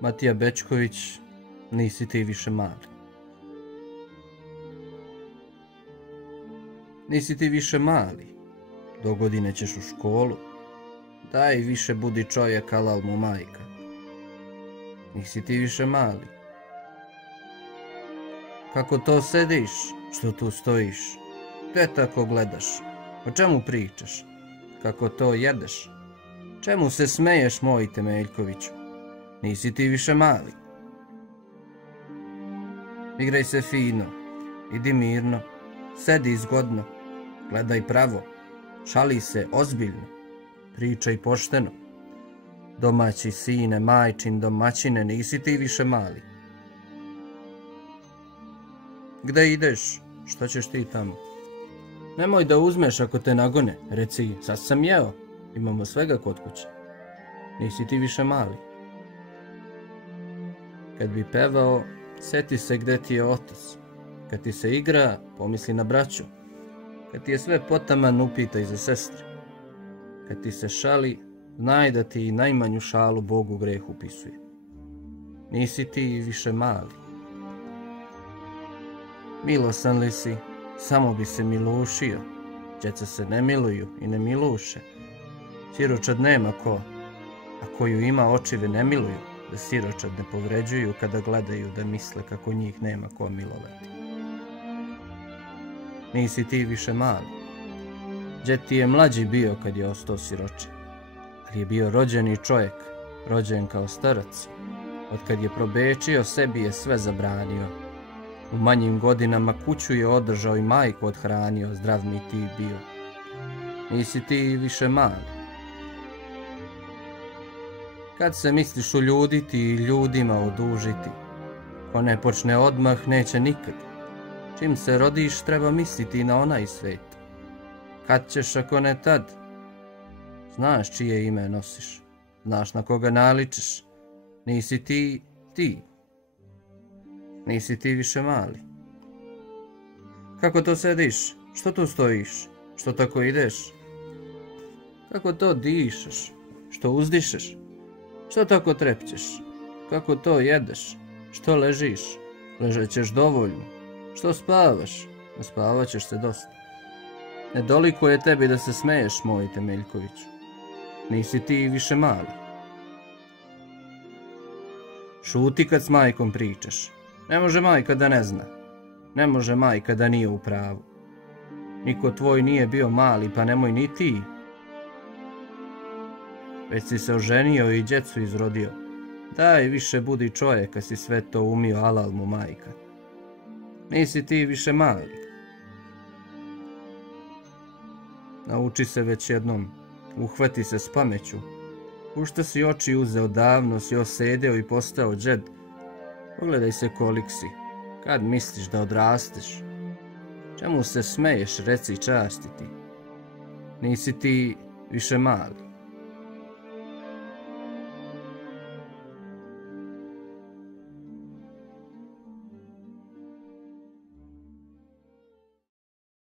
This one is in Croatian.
Matija Bećković, nisi ti više mali. Nisi ti više mali, dogodine ćeš u školu, daj više budi čovjek, alal mu majka. Nisi ti više mali. Kako to sediš, što tu stojiš, te tako gledaš, o čemu pričaš, kako to jedeš, čemu se smeješ, moj Temeljkoviću, nisi ti više mali. Igraj se fino, idi mirno, sedi zgodno, gledaj pravo, šali se ozbiljno, pričaj pošteno. Domaći sine, majčin domaćine, nisi ti više mali. Gde ideš? Što ćeš ti tamo? Nemoj da uzmeš ako te nagone, reci, sad sam jeo, imamo svega kod kuće. Nisi ti više mali. Kad bi pevao, seti se gde ti je otac. Kad ti se igra, pomisli na braću. Kad ti je sve potaman, upitaj za sestre. Kad ti se šali, znaj da ti i najmanju šalu Bogu greh upisuje. Nisi ti više mali. Milosan li si, samo bi se milušio. Djeca se ne miluju i ne miluše. Siročad nema ko, a koju ima očive ne miluju, da siročad ne povređuju kada gledaju da misle kako njih nema ko milovati. Nisi ti više mali. Đed ti je mlađi bio kad je ostao siroče, ali je bio rođeni čovjek, rođen kao starac. Od kad je probečio, sebi je sve zabranio. U manjim godinama kuću je održao i majku odhranio, zdrav mi ti bio. Nisi ti više mali. Kad se misliš uljuditi i ljudima odužiti, ko ne počne odmah, neće nikad. Čim se rodiš, treba misliti na onaj svet. Kad ćeš, ako ne tad? Znaš čije ime nosiš, znaš na koga naličeš. Nisi ti ti. Nisi ti više mali. Kako to sediš? Što tu stojiš? Što tako ideš? Kako to dišeš? Što uzdišeš? Što tako trepćeš? Kako to jedeš? Što ležiš? Ležet ćeš dovoljno. Što spavaš? Ne spavat ćeš se dosta. Nedoliko je tebi da se smeješ, moj Temeljkoviću. Nisi ti više mali. Šuti kad s majkom pričaš. Ne može majka da ne zna. Ne može majka da nije u pravu. Niko tvoj nije bio mali, pa nemoj ni ti. Već si se oženio i djecu izrodio. Daj više budi čovjek, kad si sve to umio, alal mu majka. Nisi ti više mali. Nauči se već jednom, uhvati se s pameću. U što si oči uzeo davno, si osedeo i postao džed. Pogledaj se kolik si, kad misliš da odrasteš. Čemu se smeješ, reci časti ti. Nisi ti više mali.